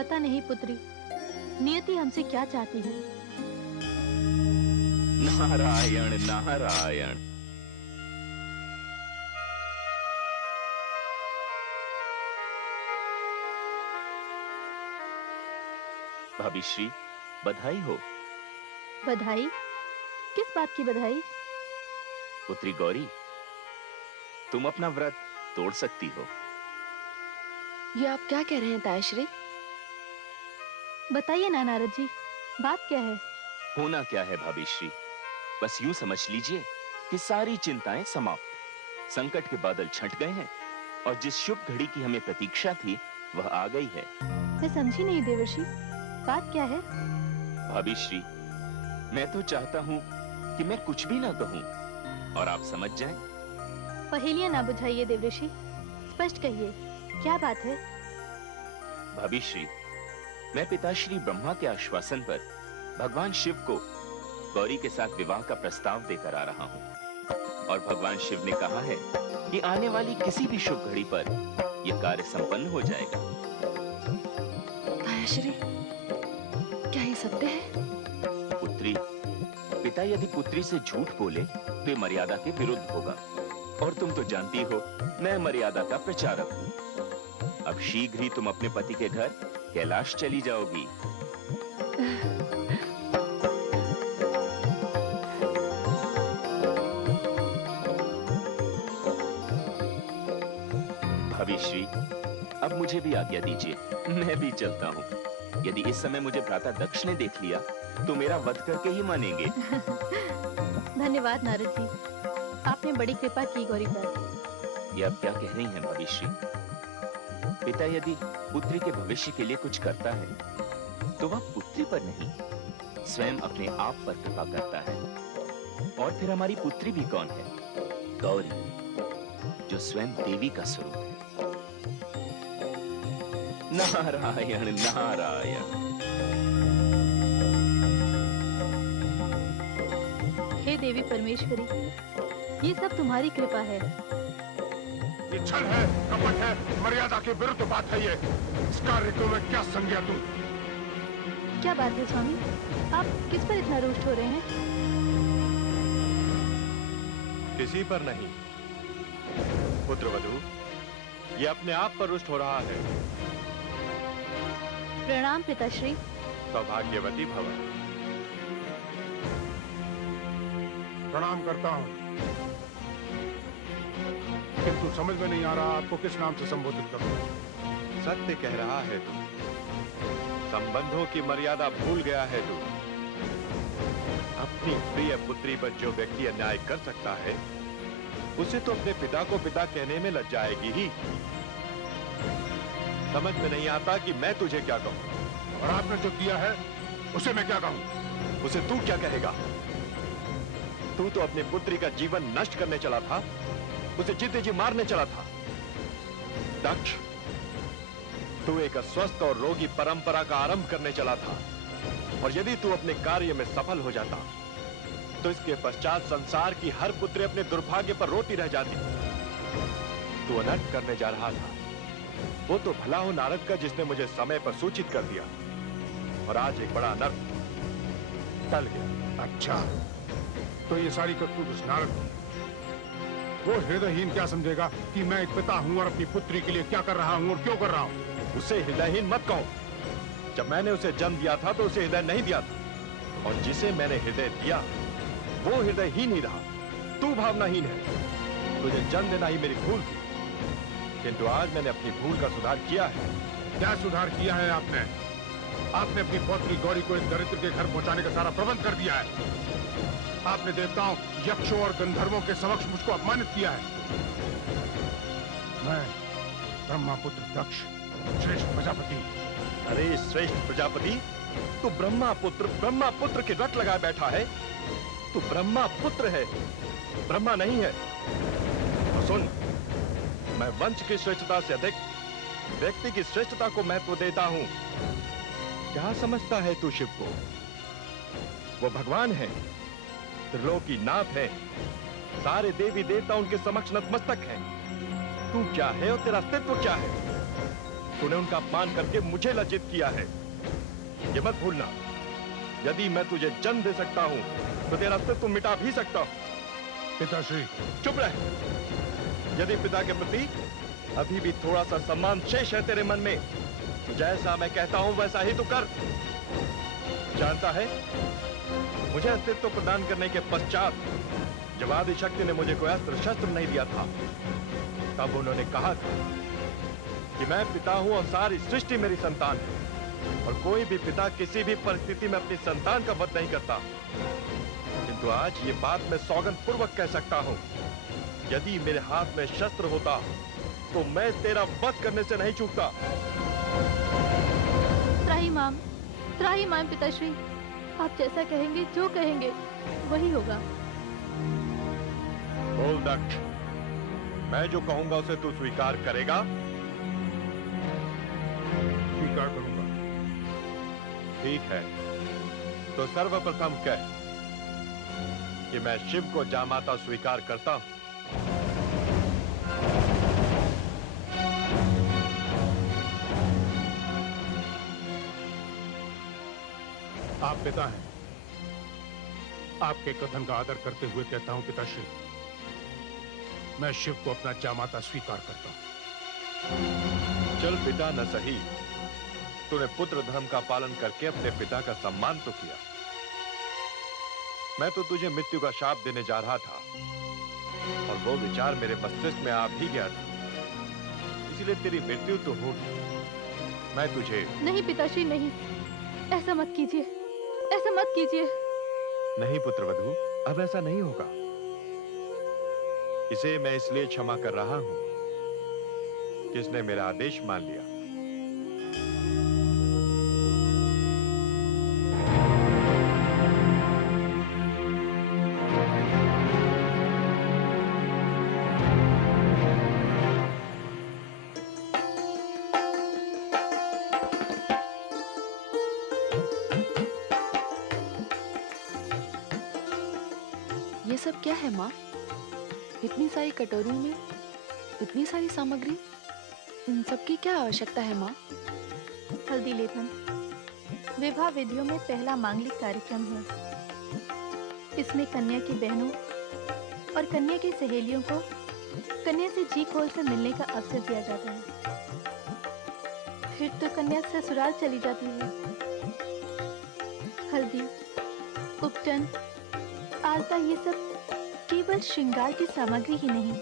पता नहीं पुत्री, नियति हमसे क्या चाहती है। नारायण नारायण। भाभी श्री, बधाई हो। बधाई? किस बात की बधाई? पुत्री गौरी, तुम अपना व्रत तोड़ सकती हो। ये आप क्या कह रहे हैं तायाश्री? बताइए ना नारद जी, बात क्या है? होना क्या है भाभी श्री, बस यूं समझ लीजिए कि सारी चिंताएं समाप्त, संकट के बादल छंट गए हैं और जिस शुभ घड़ी की हमें प्रतीक्षा थी वह आ गई है। मैं समझी नहीं देवर्षि, बात क्या है? भाभी श्री, मैं तो चाहता हूं कि मैं कुछ भी ना कहूं और आप समझ जाएं। पहेलियां ना बुझाइए देवर्षि, स्पष्ट कहिए, क्या बात है? भाभी श्री, मैं पिताश्री ब्रह्मा के आश्वासन पर भगवान शिव को गौरी के साथ विवाह का प्रस्ताव देकर आ रहा हूं और भगवान शिव ने कहा है कि आने वाली किसी भी शुभ घड़ी पर यह कार्य संपन्न हो जाएगा। तायाश्री, क्या ये सत्य है? पुत्री, पिता यदि पुत्री से झूठ बोले तो ये मर्यादा के विरुद्ध होगा और तुम तो जानती हो मैं मर्यादा का प्रचारक हूं। अब शीघ्र ही तुम अपने पति के घर कैलाश चली जाओगी। भाभी श्री, अब मुझे भी आज्ञा दीजिए, मैं भी चलता हूँ। यदि इस समय मुझे भ्राता दक्ष ने देख लिया तो मेरा वध करके ही मानेंगे। धन्यवाद नारद जी, आपने बड़ी कृपा की गौरी पर। ये अब क्या कह रही हैं भाभी श्री? पिता यदि पुत्री के भविष्य के लिए कुछ करता है तो वह पुत्री पर नहीं, स्वयं अपने आप पर कृपा करता है। और फिर हमारी पुत्री भी कौन है? गौरी, जो स्वयं देवी का स्वरूप है। नारायण नारायण। हे देवी परमेश्वरी, ये सब तुम्हारी कृपा है। ये छल है, कपट है, मर्यादा के विरुद्ध बात है ये। इस कार्य को मैं क्या समझा तुम? क्या बात है स्वामी, आप किस पर इतना रुष्ट हो रहे हैं? किसी पर नहीं पुत्रवधू, ये अपने आप पर रुष्ट हो रहा है। प्रणाम पिताश्री। सौभाग्यवती भव। प्रणाम करता हूँ, किंतु समझ में नहीं आ रहा आपको किस नाम से संबोधित करूं। सत्य कह रहा है तू, संबंधों की मर्यादा भूल गया है तू। अपनी प्रिय पुत्री पर जो व्यक्ति अन्याय कर सकता है उसे तो अपने पिता को पिता कहने में लज जाएगी ही। समझ में नहीं आता कि मैं तुझे क्या कहूं। और आपने जो किया है उसे मैं क्या कहूं? उसे तू क्या कहेगा? तू तो अपनी पुत्री का जीवन नष्ट करने चला था, उसे जीते जी मारने चला था। दक्ष, तू एक अस्वस्थ और रोगी परंपरा का आरंभ करने चला था और यदि तू अपने कार्य में सफल हो जाता तो इसके पश्चात संसार की हर पुत्री अपने दुर्भाग्य पर रोती रह जाती। तू अनर्थ करने जा रहा था, वो तो भला हो नारद का जिसने मुझे समय पर सूचित कर दिया, और आज एक बड़ा अनर्थ टल गया। अच्छा, तो ये सारी करतूत उस नारद की। वो हृदयहीन क्या समझेगा कि मैं एक पिता हूं और अपनी पुत्री के लिए क्या कर रहा हूं और क्यों कर रहा हूं? उसे हृदयहीन मत कहो। जब मैंने उसे जन्म दिया था तो उसे हृदय नहीं दिया था, और जिसे मैंने हृदय दिया वो हृदयहीन ही रहा। तू भावनाहीन है। तुझे जन्म देना ही मेरी भूल थी, किंतु आज मैंने अपनी भूल का सुधार किया है। क्या सुधार किया है आपने? आपने अपनी पौत्री गौरी को एक दरिद्र के घर पहुंचाने का सारा प्रबंध कर दिया है। आपने देवताओं, यक्षों और गंधर्वों के समक्ष मुझको अपमानित किया है। मैं ब्रह्मापुत्र दक्ष, श्रेष्ठ प्रजापति। अरे श्रेष्ठ प्रजापति, तू ब्रह्मा पुत्र के रट लगाए बैठा है। तू ब्रह्मा पुत्र है, ब्रह्मा नहीं है। तो सुन, मैं वंश की श्रेष्ठता से अधिक व्यक्ति की श्रेष्ठता को महत्व देता हूं। क्या समझता है तू शिव को? वो भगवान है, त्रिलोकी नाथ है, सारे देवी देवता उनके समक्ष नतमस्तक हैं। तू क्या है और तेरा अस्तित्व क्या है? तूने उनका अपमान करके मुझे लज्जित किया है। ये मत भूलना, यदि मैं तुझे जन्म दे सकता हूं तो तेरा अस्तित्व मिटा भी सकता हूं। पिताश्री, चुप रह। यदि पिता के प्रति अभी भी थोड़ा सा सम्मान शेष है तेरे मन में, तो जैसा मैं कहता हूं वैसा ही तू कर। जानता है, मुझे अस्तित्व प्रदान करने के पश्चात जब आदि शक्ति ने मुझे कोई अस्त्र शस्त्र नहीं दिया था, तब उन्होंने कहा था कि मैं पिता हूं और सारी सृष्टि मेरी संतान है, और कोई भी पिता किसी भी परिस्थिति में अपनी संतान का वध नहीं करता। किंतु आज ये बात मैं सौगंध पूर्वक कह सकता हूं, यदि मेरे हाथ में शस्त्र होता तो मैं तेरा वध करने से नहीं चूकता। त्राहिमाम पिताश्री, आप जैसा कहेंगे, जो कहेंगे वही होगा। बोल दक्ष, मैं जो कहूंगा उसे तू स्वीकार करेगा? स्वीकार करूंगा। ठीक है, तो सर्वप्रथम कह कि मैं शिव को जामाता स्वीकार करता हूं। आप पिता हैं, आपके कथन का आदर करते हुए कहता हूं पिताश्री, मैं शिव को अपना जामाता स्वीकार करता हूं। चल पिता न सही, तूने पुत्र धर्म का पालन करके अपने पिता का सम्मान तो किया। मैं तो तुझे मृत्यु का शाप देने जा रहा था, और वो विचार मेरे मस्तिष्क में आ भी गया था, इसलिए तेरी मृत्यु तो होगी। मैं तुझे नहीं पिताश्री, नहीं, ऐसा मत कीजिए, ऐसा मत कीजिए। नहीं पुत्रवधू, अब ऐसा नहीं होगा। इसे मैं इसलिए क्षमा कर रहा हूं कि इसने मेरा आदेश मान लिया। ये सब क्या है माँ? इतनी सारी कटोरियों में इतनी सारी सामग्री, इन सब की क्या आवश्यकता है माँ? हल्दी लेपन विवाह विधियों में पहला मांगलिक कार्यक्रम है। इसमें कन्या की बहनों और कन्या की सहेलियों को कन्या से जी खोल से मिलने का अवसर दिया जाता है। फिर तो कन्या ससुराल चली जाती है। हल्दी, उपटन, आलता, ये सब केवल श्रृंगार की सामग्री ही नहीं,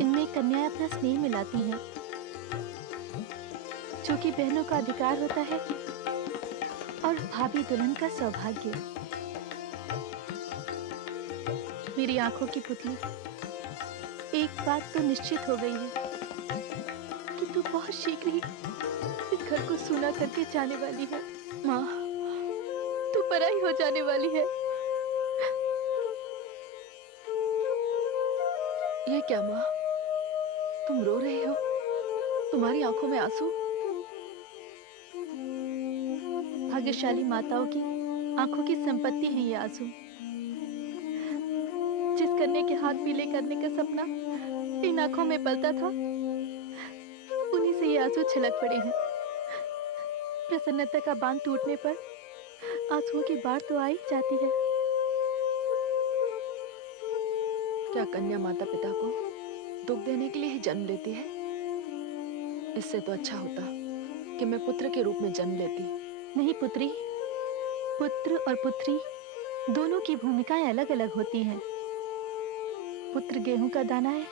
इनमें कन्याएं अपना स्नेह मिलाती हैं, जो कि बहनों का अधिकार होता है और भाभी दुल्हन का सौभाग्य। मेरी आंखों की पुतली, एक बात तो निश्चित हो गई है कि तू बहुत शीघ्र ही इस घर को सूना करके जाने वाली है। माँ, तू पराई हो जाने वाली है। ये क्या माँ, तुम रो रहे हो? तुम्हारी आंखों में आंसू? भाग्यशाली माताओं की आंखों की संपत्ति है ये आंसू। जिस कन्या के हाथ पीले करने का सपना इन आंखों में पलता था, उन्हीं से ये आंसू छलक पड़े हैं। प्रसन्नता का बांध टूटने पर आंसुओं की बाढ़ तो आ ही जाती है। क्या कन्या माता पिता को दुख देने के लिए ही जन्म लेती है? इससे तो अच्छा होता कि मैं पुत्र के रूप में जन्म लेती। नहीं पुत्री, पुत्र और पुत्री दोनों की भूमिकाएं अलग अलग होती हैं। पुत्र गेहूं का दाना है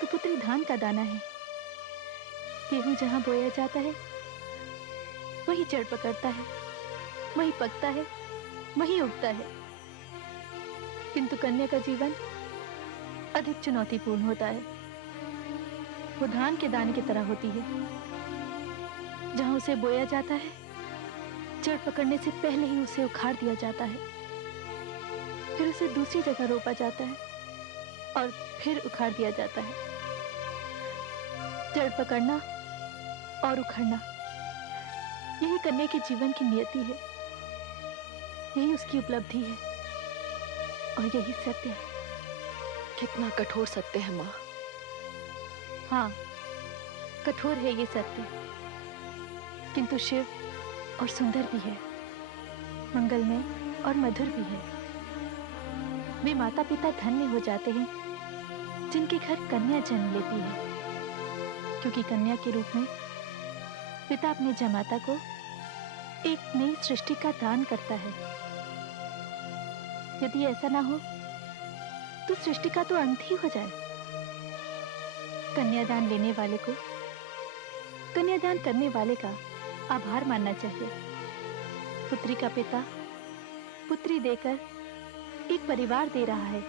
तो पुत्री धान का दाना है। गेहूं जहां बोया जाता है वही जड़ पकड़ता है, वही पकता है, वही उगता है। किंतु कन्या का जीवन अधिक चुनौतीपूर्ण होता है। वो धान के दाने की तरह होती है, जहां उसे बोया जाता है, जड़ पकड़ने से पहले ही उसे उखाड़ दिया जाता है। फिर उसे दूसरी जगह रोपा जाता है और फिर उखाड़ दिया जाता है। जड़ पकड़ना और उखड़ना, यही कन्या के जीवन की नियति है, यही उसकी उपलब्धि है और यही सत्य है। कितना कठोर सत्य है माँ। हाँ, कठोर है ये सत्य, किंतु शिव और सुंदर भी है, मंगलमय और मधुर भी है। वे माता पिता धन्य हो जाते हैं जिनके घर कन्या जन्म लेती है, क्योंकि कन्या के रूप में पिता अपने जमाता को एक नई सृष्टि का दान करता है। यदि ऐसा ना हो तो सृष्टि का तो अंत ही हो जाए। कन्यादान लेने वाले को कन्यादान करने वाले का आभार मानना चाहिए। पुत्री का पिता पुत्री देकर एक परिवार दे रहा है,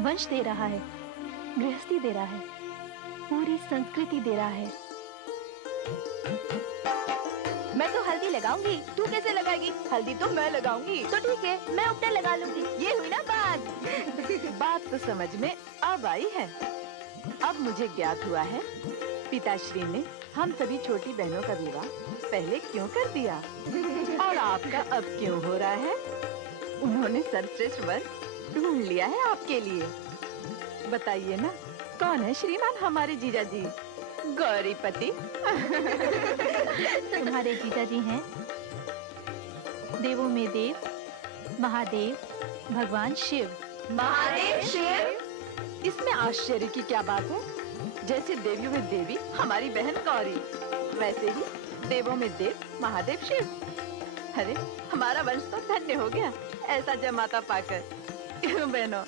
वंश दे रहा है, गृहस्थी दे रहा है, पूरी संस्कृति दे रहा है। मैं तो हल्दी लगाऊंगी, तू कैसे लगाएगी? हल्दी तो मैं लगाऊंगी। तो ठीक है, मैं उपटा लगा लूंगी। ये हुई ना बात। बात तो समझ में अब आई है। अब मुझे ज्ञात हुआ है पिताश्री ने हम सभी छोटी बहनों का विवाह पहले क्यों कर दिया और आपका अब क्यों हो रहा है। उन्होंने सर्वश्रेष्ठ वर ढूंढ लिया है आपके लिए। बताइए ना, कौन है श्रीमान हमारे जीजा जी? गौरीपति। तुम्हारे जीजा जी हैं देवों में देव, महादेव, भगवान शिव। महादेव शिव। इसमें आश्चर्य की क्या बात है? जैसे देवियों में देवी हमारी बहन गौरी, वैसे ही देवों में देव महादेव शिव। अरे हमारा वंश तो धन्य हो गया ऐसा जमाता पाकर। क्यों बहनों?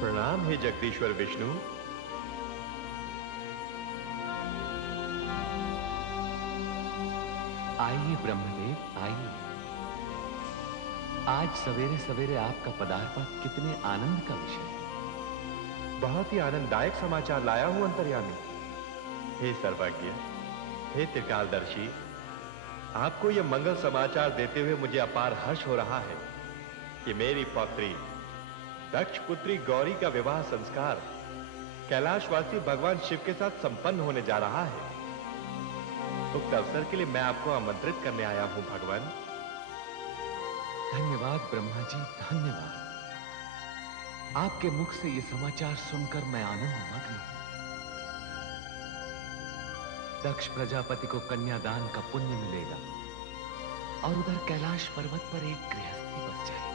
प्रणाम हे जगदीश्वर विष्णु। आइए ब्रह्मदेव आइए। आज सवेरे सवेरे आपका पदार्पण कितने आनंद का विषय है। बहुत ही आनंददायक समाचार लाया हूं अंतर्यामी। हे सर्वज्ञ, हे त्रिकालदर्शी, आपको यह मंगल समाचार देते हुए मुझे अपार हर्ष हो रहा है कि मेरी पौत्री दक्ष पुत्री गौरी का विवाह संस्कार कैलाशवासी भगवान शिव के साथ संपन्न होने जा रहा है। उक्त अवसर के लिए मैं आपको आमंत्रित करने आया हूं भगवान। धन्यवाद ब्रह्मा जी, धन्यवाद। आपके मुख से ये समाचार सुनकर मैं आनंद मग्न हूं। दक्ष प्रजापति को कन्यादान का पुण्य मिलेगा और उधर कैलाश पर्वत पर एक गृहस्थी बस जाएगी।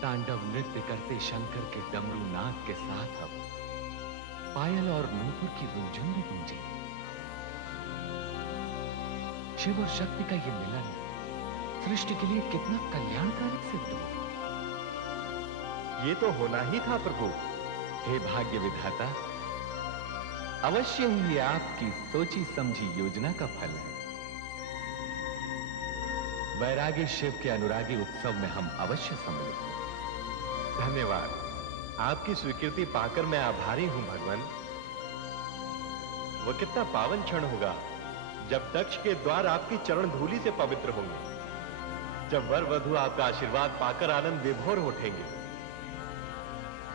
तांडव नृत्य करते शंकर के डमरू नाद के साथ अब पायल और नूपुर की रुंझुन भी गूंजेगी। शिव और शक्ति का ये मिलन सृष्टि के लिए कितना कल्याणकारी सिद्ध होगा। ये तो होना ही था प्रभु। हे भाग्य विधाता, अवश्य ही ये आपकी सोची समझी योजना का फल है। वैरागी शिव के अनुरागी उत्सव में हम अवश्य सम्मिलित हों। धन्यवाद। आपकी स्वीकृति पाकर मैं आभारी हूं भगवान। वो कितना पावन क्षण होगा जब दक्ष के द्वार आपकी चरण धूलि से पवित्र होंगे, जब वर वधु आपका आशीर्वाद पाकर आनंद विभोर उठेंगे।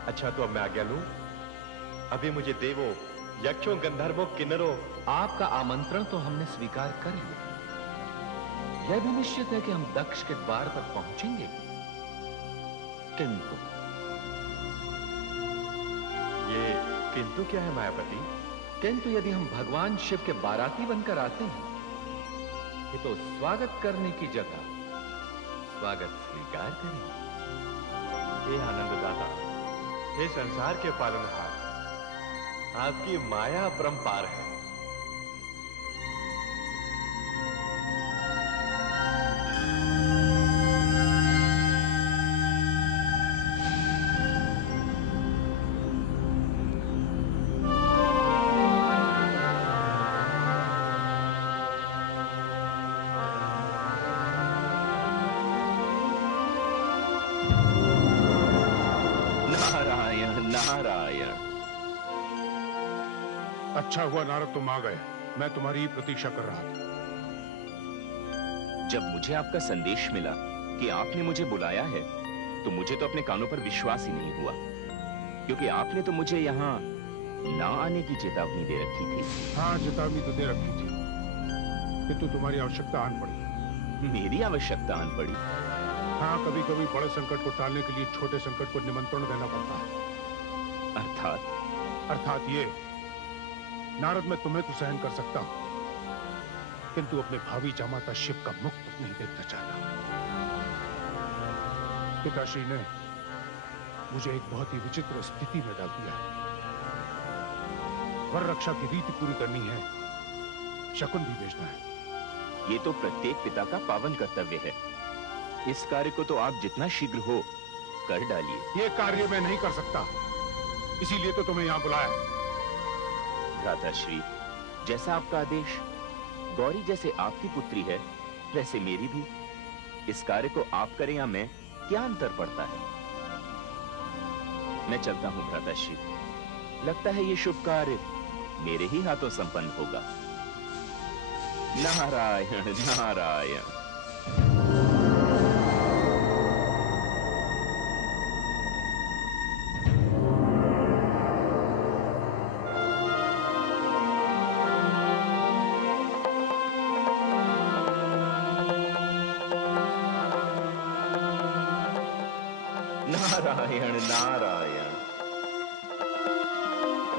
अच्छा तो अब मैं आज्ञा लूं। अभी मुझे देवों, यक्षों, गंधर्वों, किन्नरों। आपका आमंत्रण तो हमने स्वीकार कर लिया। यह भी निश्चित है कि हम दक्ष के द्वार पर पहुंचेंगे, किंतु ये किंतु क्या है मायापति? किंतु यदि हम भगवान शिव के बाराती बनकर आते हैं तो स्वागत करने की जगह स्वागत स्वीकार करेंगे। हे आनंददाता, हे संसार के पालनहार, आपकी माया अपरंपार है। नारायण नारायण। अच्छा हुआ नारद तुम आ गए। मैं तुम्हारी ही प्रतीक्षा कर रहा था। जब मुझे आपका संदेश मिला कि आपने मुझे बुलाया है, तो मुझे तो अपने कानों पर विश्वास ही नहीं हुआ, क्योंकि आपने तो मुझे यहाँ ना आने की चेतावनी दे रखी थी। हाँ, चेतावनी तो दे रखी थी, किंतु तुम्हारी आवश्यकता आन पड़ी। मेरी आवश्यकता आन पड़ी? हाँ, कभी कभी बड़े संकट को टालने के लिए छोटे संकट को निमंत्रण देना पड़ता है। अर्थात ये, नारद, मैं तुम्हें तो सहन कर सकता हूं, किंतु अपने भावी जामाता शिव का मुक्त नहीं देखना चाहता। पिताश्री ने मुझे एक बहुत ही विचित्र स्थिति में डाल दिया है। वर रक्षा की रीति पूरी करनी है, शकुन भी भेजना है। ये तो प्रत्येक पिता का पावन कर्तव्य है। इस कार्य को तो आप जितना शीघ्र हो कर डालिए। ये कार्य मैं नहीं कर सकता, इसीलिए तो तुम्हें यहां बुलाया। भ्राताश्री, जैसा आपका आदेश। गौरी जैसे आपकी पुत्री है, वैसे मेरी भी। इस कार्य को आप करें या मैं, क्या अंतर पड़ता है? मैं चलता हूं भ्राताश्री। लगता है ये शुभ कार्य मेरे ही हाथों संपन्न होगा। नारायण नारायण। नारायण नारायण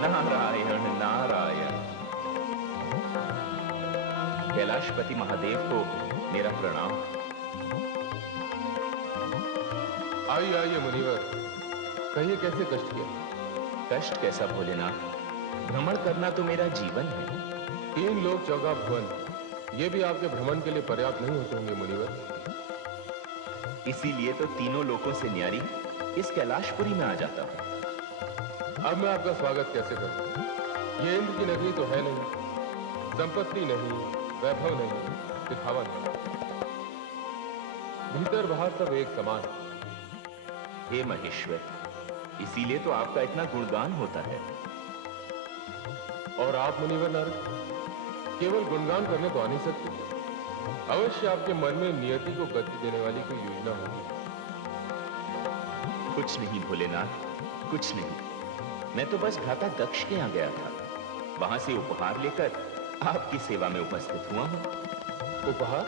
नारायण नारायण। कैलाशपति महादेव को मेरा प्रणाम। आइए आइए मुनिवर, कहिए कैसे कष्ट किया? कष्ट कैसा भोलेनाथ, भ्रमण करना तो मेरा जीवन है। 3 लोक 14 भुवन, ये भी आपके भ्रमण के लिए पर्याप्त नहीं होते होंगे मुनिवर। इसीलिए तो तीनों लोकों से न्यारी इस कैलाशपुरी में आ जाता हूं। अब मैं आपका स्वागत कैसे करूं? ये इंद्र की नगरी तो है नहीं, संपत्ति नहीं, वैभव नहीं, दिखावा नहीं, भीतर बाहर सब एक समान। हे महेश्वर, इसीलिए तो आपका इतना गुणगान होता है। और आप मुनिवर नारद केवल गुणगान करने तो आ नहीं सकते, अवश्य आपके मन में नियति को गति देने वाली कोई योजना होगी। कुछ नहीं भोलेनाथ, कुछ नहीं। मैं तो बस भ्राता दक्ष के यहाँ गया था, वहां से उपहार लेकर आपकी सेवा में उपस्थित हुआ हूं। उपहार?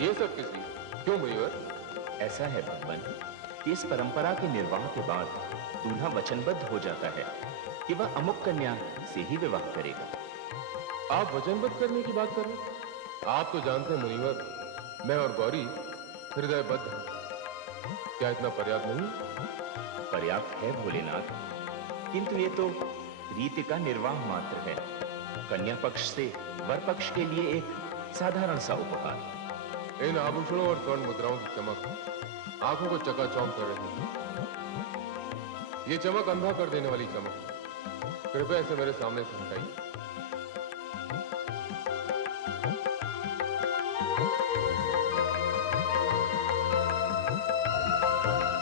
ये सब किस लिए? क्यों मुनिवर? ऐसा है भगवान, इस परंपरा के निर्वाह के बाद दूल्हा वचनबद्ध हो जाता है कि वह अमुक कन्या से ही विवाह करेगा। आप वचनबद्ध करने की बात कर रहे हैं? आप तो जानते हैं मुनिवर, मैं और गौरी हृदयबद्ध हैं। क्या इतना पर्याप्त नहीं? पर्याप्त है भोलेनाथ, किंतु ये तो रीति का निर्वाह मात्र है। कन्या पक्ष से वर पक्ष के लिए एक साधारण सा उपहार। इन आभूषणों और स्वर्ण मुद्राओं की चमक आंखों को चकाचौंध कर रही है। ये चमक अंधा कर देने वाली चमक। कृपया इसे मेरे सामने से हटाइए।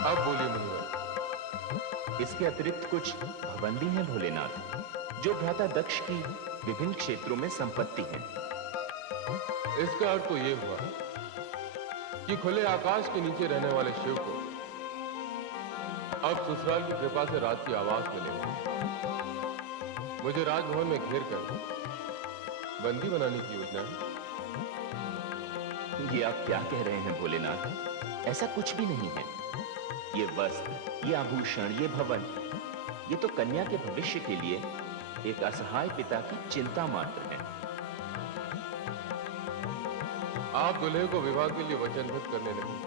अब बोलिए मुनिवर। इसके अतिरिक्त कुछ भवन भी हैं भोलेनाथ, जो भ्राता दक्ष की विभिन्न क्षेत्रों में संपत्ति है। इसका अर्थ तो ये हुआ कि खुले आकाश के नीचे रहने वाले शिव को अब ससुराल की कृपा से रात की आवाज मिलेगी। मुझे राजभवन में घेर कर बंदी बनाने की योजना है। ये आप क्या कह रहे हैं भोलेनाथ? ऐसा कुछ भी नहीं है। ये वस्त्र, ये आभूषण, ये भवन, ये तो कन्या के भविष्य के लिए एक असहाय पिता की चिंता मात्र है। आप दुल्हे को विवाह के लिए वचनबद्ध करने नहीं,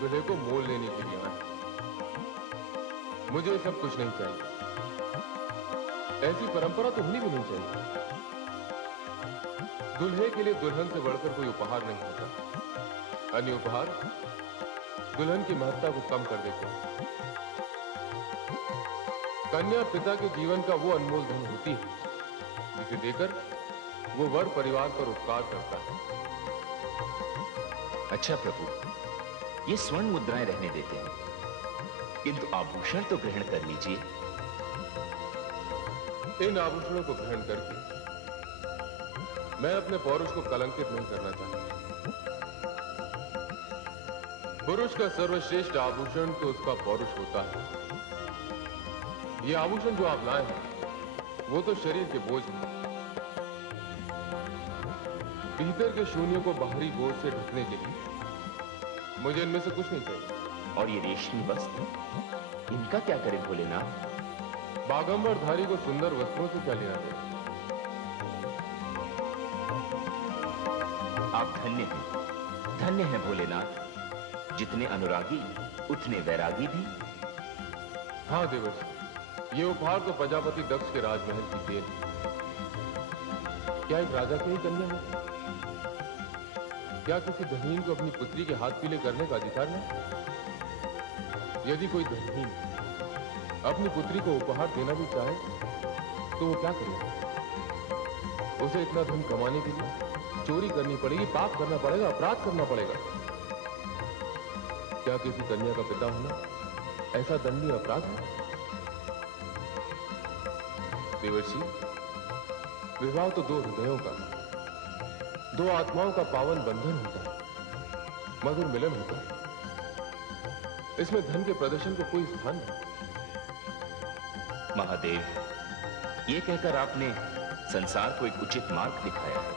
दुल्हे को मोल लेने के लिए आए। मुझे सब कुछ नहीं चाहिए, ऐसी परंपरा तो होनी भी नहीं चाहिए। दुल्हे के लिए दुल्हन से बढ़कर कोई उपहार नहीं होता। अन्य उपहार दुल्हन की महत्ता को कम कर देते हैं। कन्या पिता के जीवन का वो अनमोल धन होती है जिसे देकर वो वर परिवार पर उपकार करता है। अच्छा प्रभु, ये स्वर्ण मुद्राएं रहने देते हैं, किंतु आभूषण तो ग्रहण कर लीजिए। इन आभूषणों को ग्रहण करके मैं अपने पौरुष को कलंकित नहीं करना चाहता। पुरुष का सर्वश्रेष्ठ आभूषण तो उसका पौरुष होता है। ये आभूषण जो आप लाए हैं वो तो शरीर के बोझ हैं। भीतर के शून्य को बाहरी बोझ से ढकने के लिए मुझे इनमें से कुछ नहीं चाहिए। और ये रेशमी वस्त्र, इनका क्या करें भोलेनाथ? बागंबरधारी को सुंदर वस्त्रों से क्या लेना देना? आप धन्य हैं भोलेनाथ। जितने अनुरागी उतने वैरागी भी। हाँ देवर्षि, ये उपहार तो प्रजापति दक्ष के राजमहल की देन है। क्या एक राजा की ही कन्या है? क्या किसी धनहीन को अपनी पुत्री के हाथ पीले करने का अधिकार नहीं? यदि कोई धनहीन अपनी पुत्री को उपहार देना भी चाहे तो वो क्या करेगा? उसे इतना धन कमाने के लिए चोरी करनी पड़ेगी, पाप करना पड़ेगा, अपराध करना पड़ेगा। क्या किसी कन्या का पिता होना ऐसा दंडनीय अपराध है? देवर्षि, विवाह तो दो हृदयों का, दो आत्माओं का पावन बंधन होता है, मधुर मिलन होता है। इसमें धन के प्रदर्शन को कोई स्थान नहीं। महादेव, ये कहकर आपने संसार को एक उचित मार्ग दिखाया है।